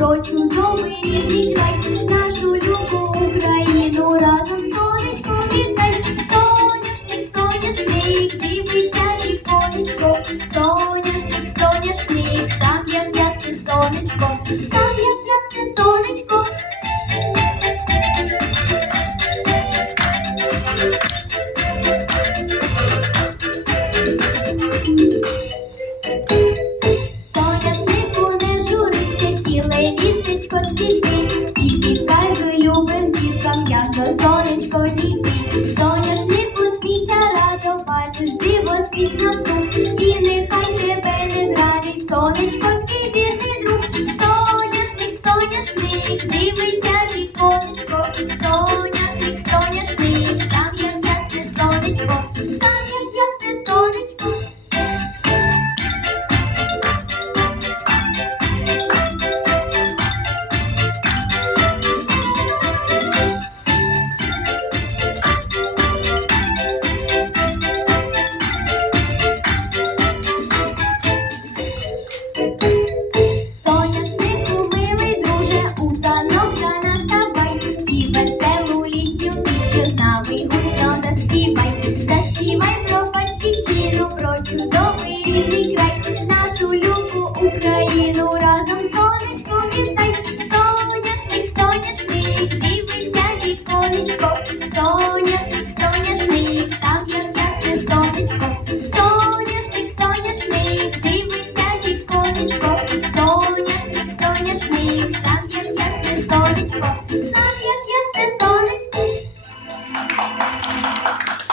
То чудовий рідний край, нашу любу Україну разом сонечко віддай, соняшник, соняшник, дивиться віконечко, соняшник, соняшник, там як ясне сонечко. сонечко цвіти, і підказуй любим діткам, як до сонечко дійти. Соняшник посмійся, радо бачиш диво світ на і нехай тебе не зрадить сонечко.